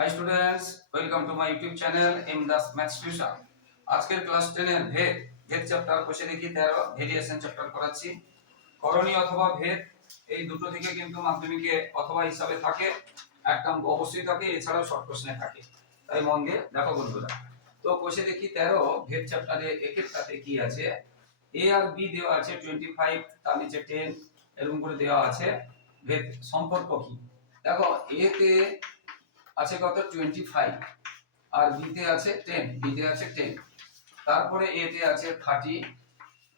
Hi students welcome to my YouTube channel M Das maths tuition আজকের class 10 এর ভেদ ভেদ চ্যাপ্টার বসে দেখি 13 ভেরিয়েশন চ্যাপ্টার করাচ্ছি। করণী অথবা ভেদ, এই দুটো থেকে কিন্তু মাধ্যমিকে অথবা হিসাবে থাকে অঙ্ক অবশ্যই থাকে, এছাড়াও শর্ট কোশ্চেনে থাকে। তাই মন দিয়ে দেখো বন্ধুরা। তো বসে দেখি 13 ভেদ চ্যাপ্টারে একেরটাতে কি আছে? এ আর বি দেওয়া আছে 25 তার নিচে 10 এরকম করে দেওয়া আছে। ভেদ সম্পর্ক কি? দেখো এ তে আছে কত? 25 আর বি তে আছে টেন বি তে আছে টেন তারপরে এতে আছে 30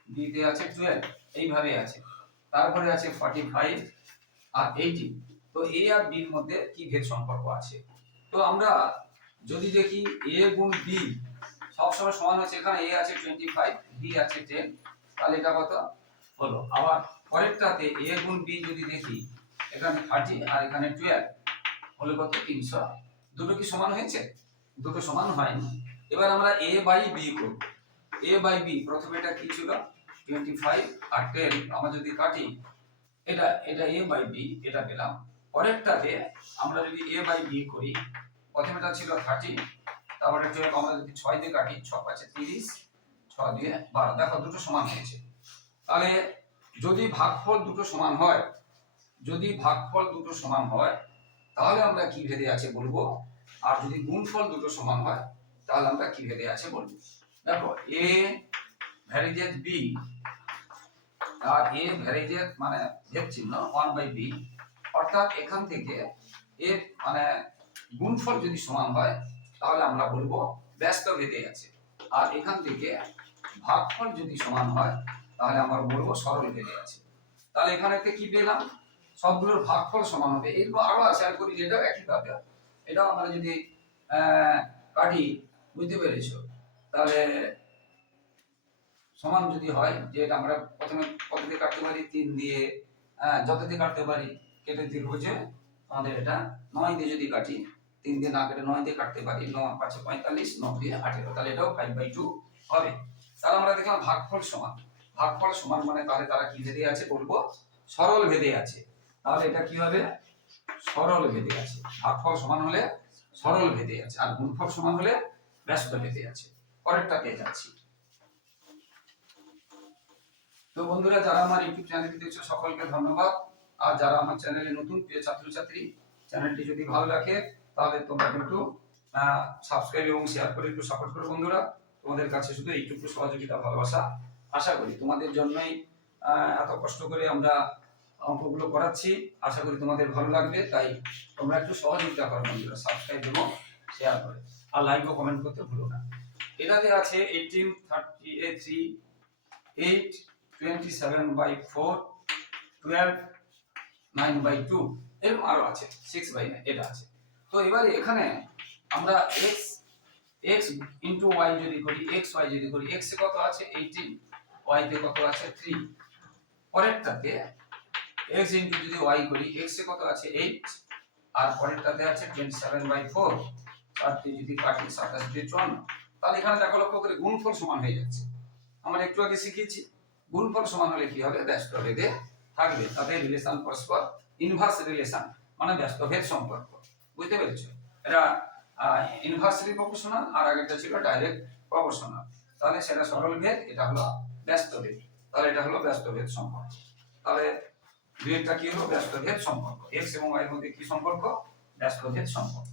বি তে আছে 12 এইভাবে আছে। তারপরে আছে 45 আর 80 তো এ আর বির মধ্যে কি ভেদ সম্পর্ক আছে? তো আমরা যদি দেখি এ গুণ বি সবসময় সমান হচ্ছে এখানে এ আছে 25 বি আছে টেন তাহলে এটা কত? হলো। আবার পরেরটাতে এ গুণ বি যদি দেখি, এখানে 30 আর এখানে 12 হলে কত? 300 দুটো কি সমান হয়েছে? দুটো সমান হয়নি। এবার আমরা এ বাই বি করব। এ বাই বি প্রথমে এটা কি ছিল? 25 আর 10 আমরা যদি কাটি, এটা এটা এ বাই বি এটা পেলাম। পরেরটাতে আমরা যদি এ বাই বি করি, প্রথমেটা ছিল 30 তারপরে হচ্ছে আমরা যদি ছয় দিয়ে কাটি ছ পাঁচে 30 6 দিয়ে 12 দেখো, দুটো সমান হয়েছে। তাহলে যদি ভাগফল দুটো সমান হয়, যদি ভাগফল দুটো সমান হয় তাহলে আমরা কি ভেদে আছে বলব? আর যদি গুণফল দুটো সমান হয়, তাহলে আমরা কি ভেদে আছে বলব? দেখো এ ভ্যারিজেস বি আর এ ভ্যারিজেস মানে ভেদ চিহ্ন ওয়ান বাই বি অর্থাৎ এখান থেকে এ মানে গুণফল যদি সমান হয়, তাহলে আমরা বলব ব্যস্ত ভেদে আছে। আর এখান থেকে ভাগফল যদি সমান হয়, তাহলে আমরা বলব সরল ভেদে আছে। তাহলে এখানে কি পেলাম? সবগুলোর ভাগফল সমান হবে। এরকম আরও আছে আর করি, এটাও একই ভাবে এটাও আমরা যদি কাটি, বুঝতে পেরেছ? তাহলে সমান যদি হয়, যে এটা আমরা প্রথমে কত দিয়ে কাটতে পারি? তিন দিয়ে যত দিয়ে কাটতে পারি, কেটে হচ্ছে আমাদের এটা নয় দিয়ে যদি কাটি, তিন দিয়ে না কেটে নয় দিয়ে কাটতে পারি, ন পাঁচে পঁয়তাল্লিশ নয় দিয়ে আঠেরো, তাহলে এটাও ফাইভ বাই টু হবে। তাহলে আমরা দেখলাম ভাগফল সমান। ভাগফল সমান মানে তাহলে তারা কি ভেদে আছে বলব? সরল ভেদে আছে। তাহলে এটা কি হবে? সরল ভেদে আছে। ভাগফল সমান হলে সরল ভেদে আছে, আর গুণফল সমান হলে ব্যস্ত ভেদে আছে। পরেরটা পেয়ে যাচ্ছি। তো বন্ধুরা, যারা আমার ইউটিউব চ্যানেলটি দেখছ, সকলকে ধন্যবাদ। আর যারা আমার চ্যানেলে নতুন, প্রিয় ছাত্রছাত্রী, চ্যানেলটি যদি ভালো লাগে, তাহলে তোমরা কিন্তু সাবস্ক্রাইব এবং শেয়ার করে একটু সাপোর্ট করো বন্ধুরা। তোমাদের কাছে শুধু এইটুকু সহযোগিতা, ভালোবাসা আশা করি। তোমাদের জন্যই এত কষ্ট করে আমরা অঙ্কগুলো করাচ্ছি। আশা করি তোমাদের ভালো লাগবে। তাই তোমরা একটু সহযোগিতা করো বন্ধুরা সাবস্ক্রাইব এবং শেয়ার করে। আর লাইক ও কমেন্ট করতে ভুলো না। এটাতে আছে eighteen thirty A three eight twenty seven by four twelve nine by two এরকম আরও আছে সিক্স বাই নাইন এটা আছে। তো এবারে এখানে আমরা এক্স এক্স ইন্টু ওয়াই যদি করি এক্স ওয়াই যদি করি এক্স কত আছে? এইটিন ওয়াই তে কত আছে? থ্রি পরেরটাতে এক্স ইন্টু যদি ওয়াই করি এক্স এ কত আছে? এইট আর পরেরটাতে আছে টোয়েন্টি সেভেন বাই ফোর চারটি যদি কাটি, সাতাশ দিয়ে চুয়ান্ন। তাহলে এখানে দেখো লক্ষ্য করে গুণফল সমান হয়ে যাচ্ছে। আমরা একটু আগে শিখেছি গুণফল সমান হলে কি হবে? ব্যস্ত ভেদে থাকবে। তাদের রিলেশন পরস্পর ইনভার্স রিলেশন মানে ব্যস্ত ভেদ সম্পর্ক। বুঝতে পেরেছ? এটা ইনভার্সলি প্রপোর্শনাল আর আগেরটা ছিল ডাইরেক্ট প্রপোর্শনাল তাহলে সেটা সরল ভেদ, এটা হলো ব্যস্ত ভেদ। তাহলে এটা হলো ব্যস্ত ভেদ সম্পর্ক। তাহলে দুইটা কি হলো? ব্যস্ত ভেদ সম্পর্ক। এক্স এবং ওয়াই এর মধ্যে কি সম্পর্ক? ব্যস্ত ভেদ সম্পর্ক।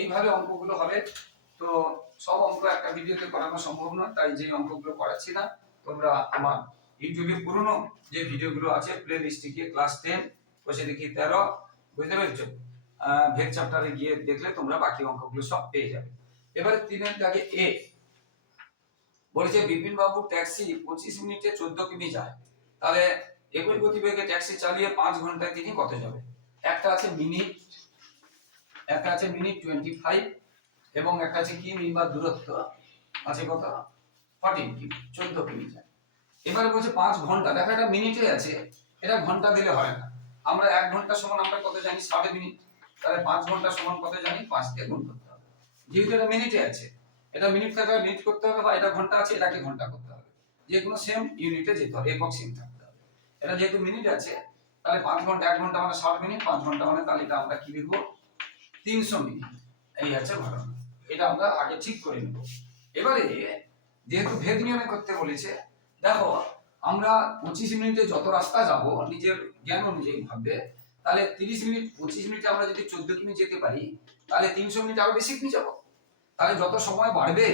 এইভাবে অঙ্কগুলো হবে। তো সব অঙ্ক একটা ভিডিওতে করানো সম্ভব নয়, তাই যে অঙ্কগুলো করাচ্ছি না, তোমরা আমার ইউটিউবে পুরনো যে ভিডিওগুলো আছে প্লে লিস্টে গিয়ে ক্লাস টেন বসে দেখি তেরো, বুঝতে পেরেছ? ভেদ চ্যাপ্টারে গিয়ে দেখলে তোমরা বাকি অঙ্কগুলো সব পেয়ে যাবে। এবারে তিনের দাগে এ বলেছে বিপিন বাবু ট্যাক্সি পঁচিশ মিনিটে চোদ্দ কিমি যায়। তাহলে একই গতিবেগে ট্যাক্সি চালিয়ে পাঁচ ঘন্টায় তিনি কত যাবে একটা আছে মিনিট একটা আছে মিনিট টোয়েন্টি ফাইভ এবং একটা আছে কিমি বা দূরত্ব? আছে কত? ফর্টিন কিমি চোদ্দ কিমি যায় এবারে বলছে পাঁচ ঘণ্টা, দেখো এটা মিনিটে আছে, এটা ঘণ্টা দিলে হয় না। আমরা এক ঘণ্টা সমান আমরা কত জানি? সাড়ে মিনিট। তাহলে পাঁচ ঘণ্টা সমান কত জানি? পাঁচ দিয়ে গুণ করতে হবে। যেহেতু এটা মিনিটে আছে, এটা মিনিট থাকলে মিনিট করতে হবে বা এটা ঘণ্টা আছে, এটাকে ঘণ্টা করতে হবে। যে কোনো সেম ইউনিটে যেতে হবে, একক সিম এটা যেহেতু মিনিট আছে, তাহলে পাঁচ ঘণ্টা, এক ঘণ্টা মানে ষাট মিনিট পাঁচ ঘণ্টা মানে তাহলে এটা আমরা কি লিখব? তিনশো মিনিট এই হচ্ছে ঘটনা। এটা আমরা আগে ঠিক করে নেব। এবারে যেহেতু ভেদ নিয়মে করতে বলেছে, দেখো, আমরা পঁচিশ মিনিটে যত রাস্তা যাব, নিজের জ্ঞান অনুযায়ী ভাববে, তাহলে তিরিশ মিনিট পঁচিশ মিনিটে আমরা যদি চোদ্দ কিমি যেতে পারি, তাহলে তিনশো মিনিট আরও বেশি কিমি যাব। তাহলে যত সময় বাড়বে,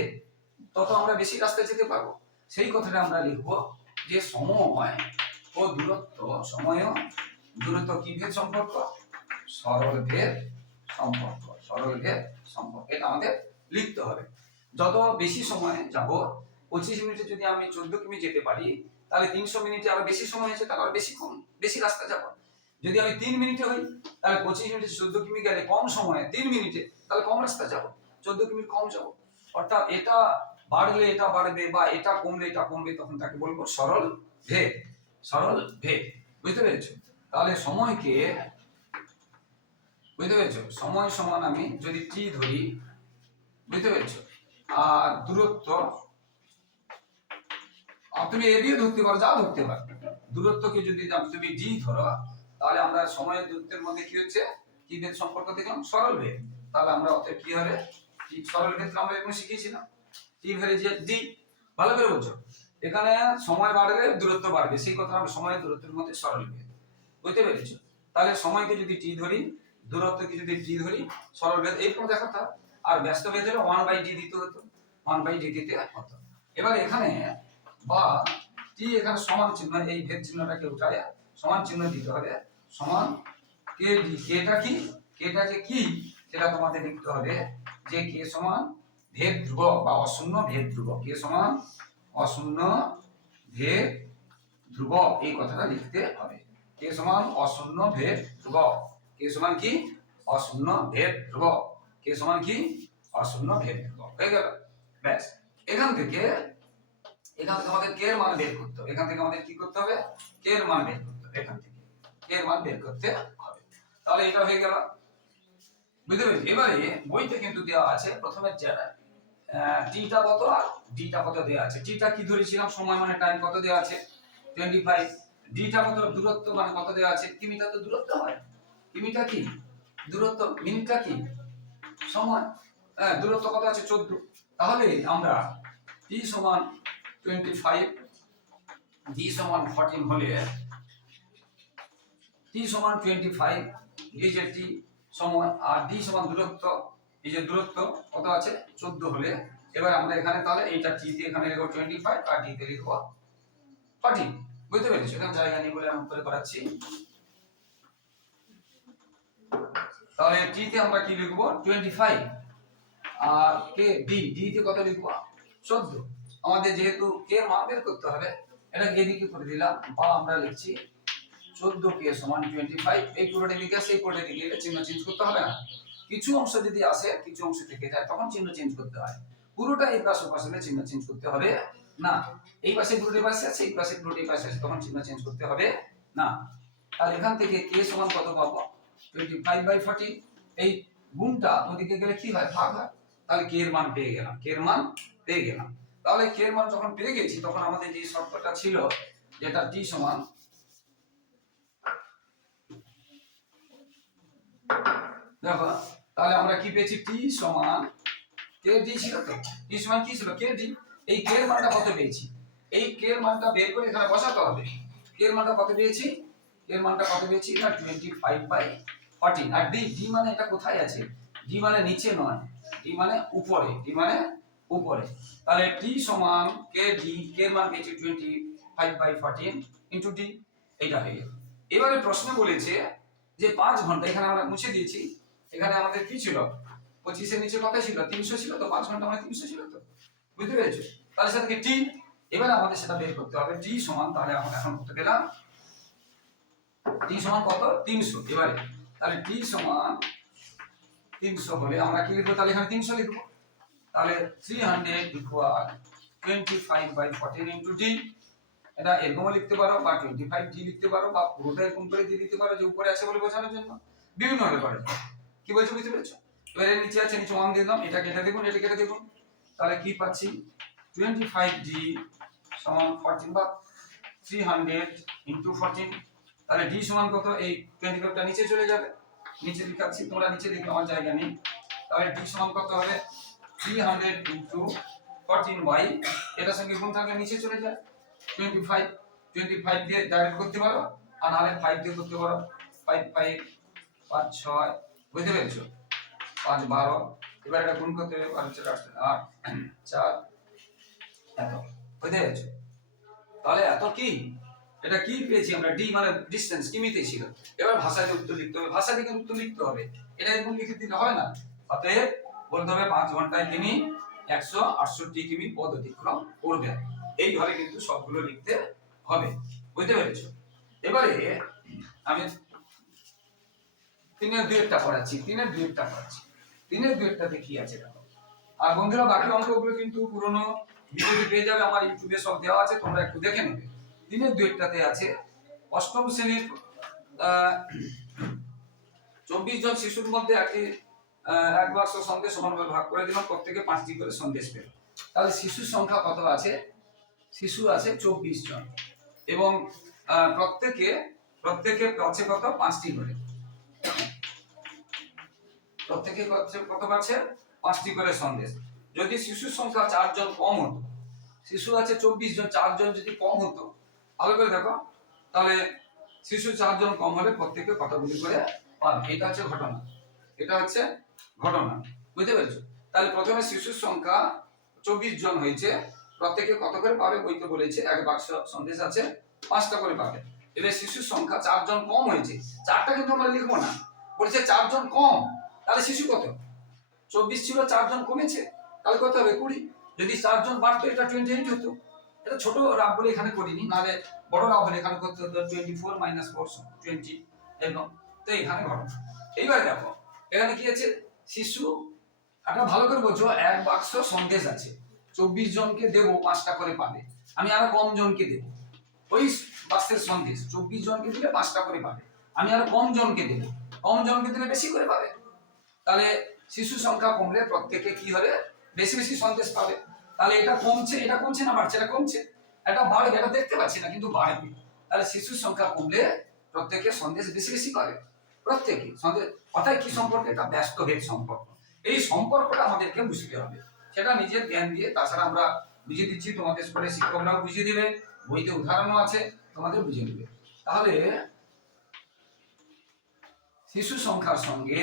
তত আমরা বেশি রাস্তায় যেতে পারব। সেই কথাটা আমরা লিখব যে সময় ও দূরত্ব সময় দূরত্ব কি ভেদ সম্পর্ক? সরল ভেদ সম্পর্ক, সরল ভেদ সম্পর্ক। এটা আমাদের লিখতে হবে। যত বেশি সময় যাব, পঁচিশ মিনিটে যদি আমি চোদ্দ কিমি যেতে পারি, তাহলে তিনশো মিনিটে আরও বেশি সময় হয়েছে তাহলে বেশি কম, বেশি রাস্তা যাব। যদি আমি তিন মিনিটে হই, তাহলে পঁচিশ মিনিটে চোদ্দ কিমি গেলে কম সময়ে, তিন মিনিটে, তাহলে কম রাস্তা যাব, চোদ্দ কিমি কম যাব। অর্থাৎ এটা বাড়লে এটা বাড়বে বা এটা কমলে এটা কমবে, তখন তাকে বলব সরল ভেদ। সরল ভেদ, বুঝতে পেরেছ? তাহলে সময়কে, বুঝতে পেরেছ? সময় সমান আমি যদি টি ধরি, বুঝতে পেরেছ? আর দূরত্ব তুমি ধরতে পারো, যা ধরতে পারো। দূরত্বকে যদি তুমি ডি ধরো, তাহলে আমরা সময়ের দূরত্বের মধ্যে কি হচ্ছে? কি ভেদ সম্পর্ক দেখলাম সরল ভেদ। তাহলে আমরা অতএব কি হবে? সরল ভেদ আমরা এখন শিখিয়েছিলাম। টি ডি ভালো করে বলছো এখানে সময় বাড়বে, দূরত্ব বাড়বে। সেই কথা আমরা সময়ের দূরত্বের মধ্যে সরল ভেদ বুঝতে পেরেছ? তাহলে সময়কে যদি টি ধরি, দূরত্বকে যদি ডি ধরি, সরল ভেদ এরকম দেখাতে হয়। আর ব্যস্ত ভেদ হলে ওয়ান বাই ডি দিতে হতো। ওয়ান বাই ডি দিতে হতো। এবার এখানে বা টি এখানে সমান চিহ্ন এই ভেদ চিহ্নটাকে উঠায় সমান চিহ্ন দিতে হবে। সমান কে ডি কেটা কি? কেটা যে কি? সেটা তোমাদের লিখতে হবে যে কে সমান ভেদ ধ্রুব বা অশূন্য ভেদ ধ্রুব কে সমান অশূন্য ভেদ ধ্রুব, এই কথাটা লিখতে হবে। কে সমান? অশূন্য ভেদ ধ্রুব। কে সমান কি? অশূন্য ভেদ ধ্রুব। কে সমান কি? অশূন্য ভেদ ধ্রুব। হয়ে গেল। ব্যাস। এখান থেকে এখান থেকে আমাদের কে এর মান বের করতে হবে। এখান থেকে আমাদের কি করতে হবে? কে এর মান বের করতে হবে। এখান থেকে। কে এর মান বের করতে হবে। তাহলে এটা হয়ে গেল। বুঝতে পেরেছি? এবারে বইতে কিন্তু দেওয়া আছে প্রথমে টিটা কত? আর ডিটা কত দেওয়া আছে? টিটা কি ধরেছিলাম? সময় মানে টাইম কত দেওয়া আছে? টোয়েন্টি ফাইভ ডিটা কত? দূরত্ব মানে কত দেওয়া আছে? কিমিটা তো দূরত্ব হয়। কিমিটা কি? দূরত্ব, মিনিটটা কি? সময়। হ্যাঁ দূরত্ব কত আছে? চোদ্দ। তাহলে আমরা টি সমান টোয়েন্টি ফাইভ ডি সমান ফর্টিন হলে টি সমান টোয়েন্টি ফাইভ এই যে টি সময় আর ডি সমান দূরত্ব এই যে দূরত্ব, কত আছে? চোদ্দ হলে। এবার আমরা এখানে তাহলে এইটা টি দিয়ে এখানে লিখব টোয়েন্টি ফাইভ আর ডি তে লিখব ফর্টিন বুঝতে পেরেছ? এখানে জায়গা নেই বলে আমি করে করাচ্ছি। তাহলে টি তে আমরা কি লিখব? টোয়েন্টি ফাইভ আর কে ডি ডি তে কত লিখব? চোদ্দ। আমাদের যেহেতু কে মান বের করতে হবে এটা এদিকে করে দিলাম। বা আমরা লিখছি চোদ্দ কে সমান টোয়েন্টি ফাইভ এই পুরোটা দিকে সেই পুরোটা দিকে এটা চিহ্ন চেঞ্জ করতে হবে না। কিছু অংশ যদি আসে, কিছু অংশ থেকে যায়, তখন চিহ্ন চেঞ্জ করতে হয়। পুরোটা এই পাশে পাশে হলে চিহ্ন চেঞ্জ করতে হবে না। এই পাশে পুরোটা পাশে আছে, এই পাশে পুরোটা পাশে আছে, তখন চিহ্ন চেঞ্জ করতে হবে না। আর এখান থেকে কে সমান কত পাবো? টোয়েন্টি ফাইভ বাই ফর্টি এই গুণটা ওদিকে গেলে কি হয়? ভাগ হয়। তাহলে কে এর মান পেয়ে গেলাম কে এর মান পেয়ে গেলাম। তাহলে কে এর মান যখন পেয়ে গেছি, তখন আমাদের যে শর্তটা ছিল, যেটা টি সমান, দেখো তাহলে আমরা কি পেয়েছি? টি সমান কে ডি ছিল তো? টি সমান কি ছিল? কে ডি এই কে এর মানটা কত পেয়েছি? এই কে এর মানটা বের করে এখানে বসাতে হবে। কে এর মানটা কত পেয়েছি? এর মানটা কত পেয়েছি? না টোয়েন্টি ফাইভ বাই ফর্টিন আর ডি ডি মানে এটা কোথায় আছে? ডি মানে নিচে নয়। ডি মানে উপরে। ডি মানে উপরে। তাহলে টি সমান কে ডি কে এর মান পেয়েছি twenty five by fourteen into D এইটা হয়ে গেল। এবারে প্রশ্ন বলেছে যে পাঁচ ঘণ্টা, এখানে আমরা মুছে দিয়েছি। এখানে আমাদের কি ছিল? পঁচিশের নিচে কত ছিল? তিনশো ছিল তো? পাঁচ ঘণ্টা মানে তিনশো ছিল তো? বুঝতে পেরেছ? তাহলে সেটা টি এবারে আমাদের সেটা বের করতে হবে। টি সমান তাহলে আমরা এখন কত পেলাম টি সমান কত? তিনশো। এবারে, তাহলে টি সমান তিনশো হলে আমরা কি লিখব? তাহলে এখানে তিনশো লিখব। তাহলে three hundred equal twenty five by fourteen into D এটা এরকমও লিখতে পারো বা টোয়েন্টি ফাইভ ডি লিখতে পারো বা পুরোটা এরকম করে দিয়ে দিতে পারো যে উপরে আছে বলে বোঝানোর জন্য। বিভিন্ন করা যায় কি বলছো, বুঝতে পেরেছ? এর নিচে আছে, নিচে ওয়ান দিয়ে দিলাম এটা কেটে দেখুন এটা কেটে দেখুন। তাহলে কি পাচ্ছি? টোয়েন্টি ফাইভ ডি সমান ফোরটিন বা থ্রি হান্ড্রেড ইন্টু ফোরটিন তাহলে ডি সমান কত? এই টোয়েন্টি ফাইভটা নিচে চলে যাবে। নিচে লিখাচ্ছি তোমরা নিচে লিখবে আমার জায়গা নেই। তাহলে ডি সমান কত হবে? Three hundred into fourteen Y এটার সঙ্গে গুণ থাকলে নিচে চলে যায়। টোয়েন্টি ফাইভ টোয়েন্টি ফাইভ দিয়ে ডাইরেক্ট করতে পারো, আর নাহলে ফাইভ দিয়ে করতে পারো। ফাইভ ফাইভ পাঁচ, ছয় বুঝতে পেরেছ? পাঁচ, বারো, এবার এটা গুণ করতে হবে পাঁচ চার, আট, চার, এত, বুঝতে পেরেছ? তাহলে এত কি? এটা কি পেয়েছি আমরা? ডি মানে ডিসটেন্স কিমিতে ছিল? এবার ভাষাতে উত্তর লিখতে হবে ভাষা থেকে উত্তর লিখতে হবে। এটা এরকম লিখে দিলে হয় না। অতএব বলতে হবে পাঁচ ঘন্টায় তিনি একশো আটষট্টি কিমি পদ অতিক্রম করবেন এইভাবে কিন্তু সবগুলো লিখতে হবে। বুঝতে পেরেছ? এবারে আমি তিনের দুয়েরটা পড়াচ্ছি তিনের দুয়েরটা পড়াচ্ছি তিনের দুয়েরটাতে কি আছে দেখো? আর বন্ধুরা, বাকি অঙ্কগুলো কিন্তু পুরনো ভিডিওতে পেয়ে যাবে, আমার ইউটিউবে সব দেওয়া আছে, তোমরা একটু দেখে নেবে। তিনের দুয়েরটাতে আছে, অষ্টম শ্রেণির চব্বিশ জন শিশুর মধ্যে একটি এক বাক্স সন্দেশ সমানভাবে ভাগ করে দিলাম, প্রত্যেকে পাঁচটি করে সন্দেশ পেল তাহলে শিশুর সংখ্যা কত আছে? শিশু আছে চব্বিশ জন। এবং প্রত্যেকে প্রত্যেকে আছে কত? পাঁচটি করে। প্রত্যেকে কত পাচ্ছে পাঁচটি করে সন্দেশ। যদি শিশুর সংখ্যা চারজন কম হতো, শিশু আছে চব্বিশ জন চারজন যদি কম হতো, ভালো করে দেখো, তাহলে শিশু চারজন কম হলে প্রত্যেকে কতগুলি করে পাবে? এটা হচ্ছে ঘটনা। এটা হচ্ছে ঘটনা। বুঝতে পেরেছ? তাহলে প্রথমে শিশুর সংখ্যা চব্বিশ জন হয়েছে, প্রত্যেকে কত করে পাবে বইতে বলেছে, এক বাক্স সন্দেশ আছে, পাঁচটা করে পাবে। এবার শিশুর সংখ্যা চারজন কম হয়েছে চারটা কিন্তু আমরা লিখব না। বলছে চারজন কম তাহলে শিশু কত? চব্বিশ ছিল, চারজন কমেছে, তাহলে কত হবে? কুড়ি। যদি চারজন বাড়তো, এটা টোয়েন্টি এইট হতো। এটা ছোট রাব বলে এখানে করিনি, নাহলে বড় রাব হলে এখানে করতে হতো twenty four minus four twenty এবং তো এখানে ঘটনা এইবার দেখো, এখানে কি আছে? শিশু, একটা ভালো করে বলছো এক বাক্স সন্দেশ আছে। চব্বিশ জনকে দেবো, পাঁচটা করে পাবে। আমি আরও কম জনকে দেবো। ওই বাক্সের সন্দেশ, চব্বিশ জনকে দিলে পাঁচটা করে পাবে। আমি আরও কম জনকে দেবো। কম জনকে দিলে বেশি করে পাবে। তাহলে শিশু সংখ্যা কমলে প্রত্যেকে কি হবে? বেশি বেশি সন্দেশ পাবে। তাহলে এটা কমছে এটা কমছে না বাড়ছে, এটা কমছে। এটা বাড়বে, এটা দেখতে পাচ্ছি না, কিন্তু বাড়বে। তাহলে শিশুর সংখ্যা কমলে প্রত্যেকে সন্দেশ বেশি বেশি পাবে প্রত্যেকে সন্দেশ অর্থাৎ কি সম্পর্ক? এটা ব্যস্ত ভেদ সম্পর্ক। এই সম্পর্কটা আমাদেরকে বুঝতে হবে। সেটা নিজের জ্ঞান দিয়ে, তাছাড়া আমরা বুঝিয়ে দিচ্ছি, তোমাদের স্কুলে শিক্ষকরাও বুঝিয়ে দিবে, বইতে উদাহরণও আছে, তোমাদের বুঝিয়ে দিবে। তাহলে শিশু সংখ্যার সঙ্গে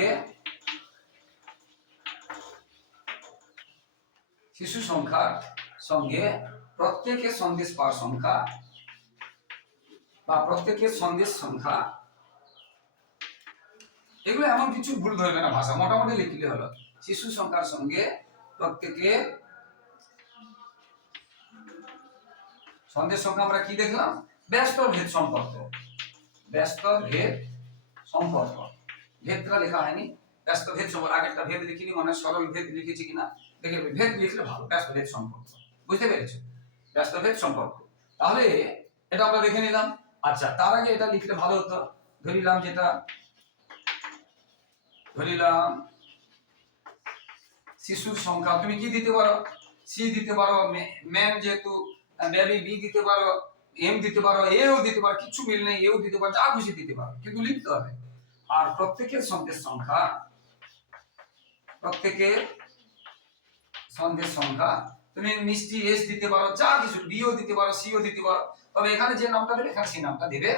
শিশু সংখ্যার সঙ্গে প্রত্যেকের সন্দেশ পাওয়ার সংখ্যা বা প্রত্যেকের সন্দেশ সংখ্যা। এগুলো এমন কিছু ভুল ধরবে না ভাষা, মোটামুটি লিখলে হলো। শিশু সংখ্যার সঙ্গে প্রত্যেকে সন্দেশ সংখ্যা আমরা কি দেখলাম? ব্যস্ত ভেদ সম্পর্ক। ব্যস্ত ভেদ সম্পর্ক। ভেদটা লেখা হয়নি। ব্যস্ত ভেদ সম্পর্ক আগেরটা ভেদ লিখিনি মানে সরল ভেদ লিখেছি কিনা, দেখে ভেদ লিখলে ভালো, ব্যস্ত ভেদ সম্পর্ক। বুঝতে পেরেছ? ব্যস্ত ভেদ সম্পর্ক। তাহলে এটা আমরা দেখে নিলাম। আচ্ছা তার আগে এটা লিখলে ভালো হতো। ধরিলাম যেটা, ধরিলাম শিশুর সংখ্যা। তুমি কি দিতে পারো? সি দিতে পারো ম্যাম যেহেতু বেবি বি দিতে পারো, এম দিতে পারো, এও দিতে পারো, কিছু মিল নেই, এও দিতে পারো, যা খুশি দিতে পারো, কিন্তু লিখতে হবে। আর প্রত্যেকের সন্দেশ সংখ্যা প্রত্যেকের সন্দেশ সংখ্যা। তুমি মিষ্টি এস দিতে পারো, যা কিছু বিও দিতে পারো সিও দিতে পারো, তবে এখানে যে নামটা দেবে, এখানে সেই নামটা দেবে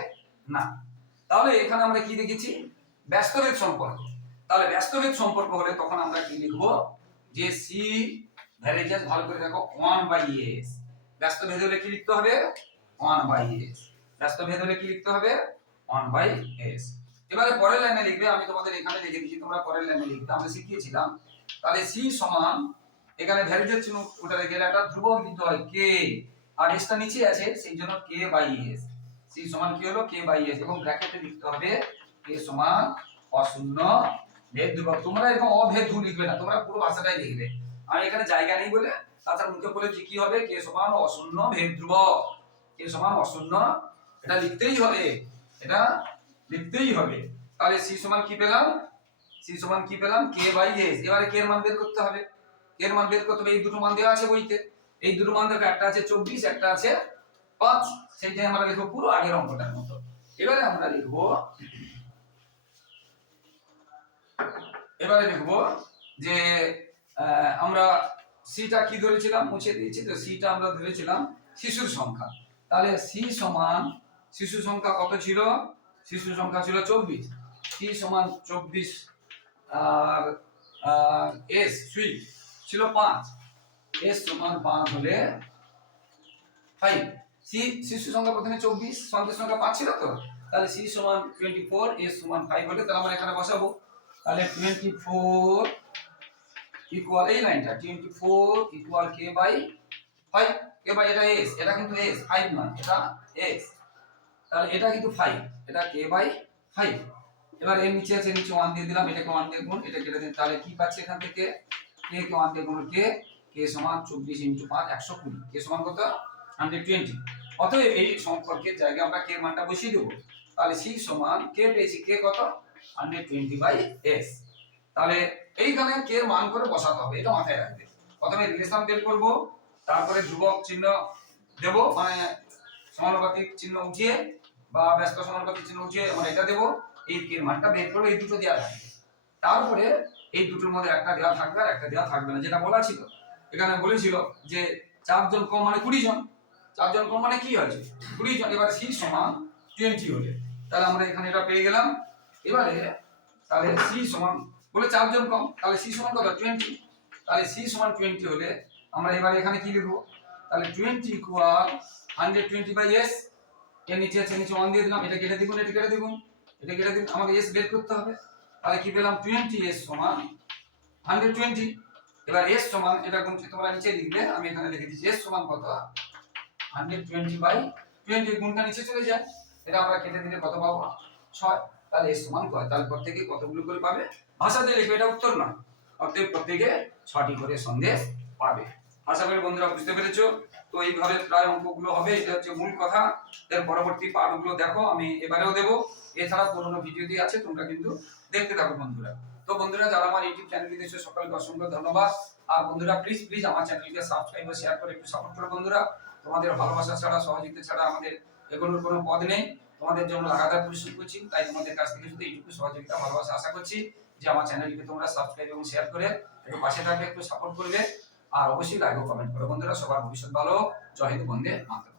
না। তাহলে এখানে আমরা কি দেখেছি? ব্যস্তভেদ সম্পর্ক। তাহলে ব্যস্তভেদ সম্পর্ক হলে তখন আমরা কি লিখব? যে সি ভ্যারিজেস ভালো করে দেখো ওয়ান বাই এস ব্যস্তভেদ হলে কি লিখতে হবে? ওয়ান বাই এস ব্যস্তভেদ হলে কি লিখতে হবে? ওয়ান বাই এস এবারে পরের লাইনে লিখবে, আমি তোমাদের এখানে লিখে দিচ্ছি, তোমরা পরের লাইনে লিখবে। আমরা শিখিয়েছিলাম, তাহলে সি সমান, এখানে ভ্যারিজের চিহ্ন ওটা গেলে একটা ধ্রুবক দিতে হয় কে আর এসটা নিচে আছে, সেই জন্য কে বাই এস সি সমান কি হলো? কে বাই এস এবং ব্র্যাকেটে লিখতে হবে কে সমান অশূন্য ভেদ ধ্রুবক। তোমরা এরকম অভেদ ধ্রুব লিখবে না, তোমরা পুরো ভাষাটাই লিখবে। আমি এখানে জায়গা নেই বলে, তাছাড়া মুখে বলেছি কি হবে? কে সমান অশূন্য ভেদ ধ্রুবক। কে সমান অশূন্য, এটা লিখতেই হবে। এটা লিখতেই হবে। তাহলে সি সমান কি পেলাম? সি সমান কি পেলাম? কে বাই এস এবারে কে এর মান বের করতে হবে। কে এর মান বের করতে হবে। এই দুটো মান দেওয়া আছে বইতে। এই দুটো মান দেখো, একটা আছে চব্বিশ, একটা আছে পাঁচ। সেইটাই আমরা লিখব পুরো আগের অঙ্কটার মতো। এবারে আমরা লিখব, এবারে লিখব যে আমরা সিটা কি ধরেছিলাম? মুছে দিয়েছি। তো সিটা আমরা ধরেছিলাম শিশুর সংখ্যা। তাহলে সি সমান শিশু সংখ্যা কত ছিল? শিশু সংখ্যা ছিল চব্বিশ। সি সমান চব্বিশ, আর এস সুই ছিল পাঁচ। এস সমান পাঁচ হলে ফাইভ সি শিশু সংখ্যা প্রথমে চব্বিশ সন্তান সংখ্যা পাঁচ ছিল তো? তাহলে সি সমান টোয়েন্টি ফোর এস সমান ফাইভ হলে তাহলে আমরা এখানে বসাবো। তাহলে টোয়েন্টি ফোর ইকুয়াল এই লাইনটা twenty four equal K by five K by এটা এস এটা কিন্তু এস ফাইভ নয়, এটা এস তাহলে এটা কিন্তু ফাইভ এটা কে বাই ফাইভ এবার এর নিচে আছে নিচে ওয়ান দিয়ে দিলাম, এটাকে ওয়ান দিয়ে গুণ, এটা কেটে দিন। তাহলে কি পাচ্ছি এখান থেকে? কে কে ওয়ান দিয়ে গুণ কে কে সমান চব্বিশ ইন্টু পাঁচ, একশো কুড়ি। কে সমান কত? হান্ড্রেড টোয়েন্টি অতএব এই সম্পর্কের জায়গায় আমরা কে মানটা বসিয়ে দেবো। তাহলে সি সমান কে পেয়েছি কে কত? হান্ড্রেড টোয়েন্টি বাই এস তাহলে এইখানে কে মান করে বসাতে হবে, এটা মাথায় রাখবে। প্রথমে রিলেশন বের করব, তারপরে ধ্রুবক চিহ্ন দেব মানে সমানুপাতিক চিহ্ন উঠিয়ে বা ব্যস্ত সমানুপাতিক চিহ্ন উঠিয়ে আমরা এটা দেবো। এই কে মানটা বের করব, এই দুটো দেওয়া থাকবে। তারপরে এই দুটোর মধ্যে একটা দেওয়া থাকবে আর একটা দেওয়া থাকবে না, যেটা বলা ছিল। এখানে বলেছিল যে চারজন কম মানে কুড়ি জন। চারজন কম মানে কি হয়েছে? কুড়ি জন, এবার সি সমান টোয়েন্টি হলে। তাহলে আমরা এখানে এটা পেয়ে গেলাম। এবারে তাহলে সি সমান, বলে চারজন কম, তাহলে সি সমান কত? টোয়েন্টি তাহলে সি সমান টোয়েন্টি হলে আমরা এবারে এখানে কি লিখব? তাহলে twenty equal hundred twenty by S এর নিচে আছে? নিচে ওয়ান দিয়ে দিলাম, এটা কেটে দিগুন এটা কেটে দিগুন এটা কেটে দিন আমাকে এস বের করতে হবে। তাহলে কি পেলাম? টোয়েন্টি এস সমান হান্ড্রেড টোয়েন্টি এবার এস সমান, এটা গুণ তোমরা নিচে লিখবে, আমি এখানে লিখে দিচ্ছি এস সমান কত? হান্ড্রেড টোয়েন্টি বাই টোয়েন্টি গুণটা নিচে চলে যায়। এটা আমরা কেটে দিলে কত পাবো? ছয়। তাহলে এস সমান কয়? তাহলে প্রত্যেকে কতগুলো করে পাবে? ভাষা দিয়ে লিখবে, এটা উত্তর না অতএব প্রত্যেকে ছটি করে সন্দেশ পাবে। আশা করি বন্ধুরা বুঝতে পেরেছ। তো এইভাবে প্রায় অঙ্কগুলো হবে, এটা হচ্ছে মূল কথা। এর পরবর্তী পার্টগুলো দেখো, আমি এবারেও দেবো। এছাড়া পুরোনো ভিডিও দিয়ে আছে, তোমরা কিন্তু দেখতে থাকো বন্ধুরা। তো বন্ধুরা, যারা আমার ইউটিউব চ্যানেলটি দেখছ, সকলকে অসংখ্য ধন্যবাদ। আর বন্ধুরা প্লিজ প্লিজ আমার চ্যানেলকে সাবস্ক্রাইব শেয়ার করে একটু সাপোর্ট করো বন্ধুরা। তোমাদের ভালোবাসা ছাড়া, সহযোগিতা ছাড়া আমাদের এগুলোর কোনো পদ নেই। তোমাদের জন্য লাগাতার পরিশ্রম করছি, তাই তোমাদের কাছ থেকে শুধু এইটুকু সহযোগিতা, ভালোবাসা আশা করছি যে আমার চ্যানেলকে তোমরা সাবস্ক্রাইব এবং শেয়ার করে একটু পাশে থাকবে, একটু সাপোর্ট করবে। আর অবশ্যই লাইক ও কমেন্ট করো বন্ধুরা সবার ভবিষ্যৎ ভালো। জয় হিন্দ বন্দে মাতরম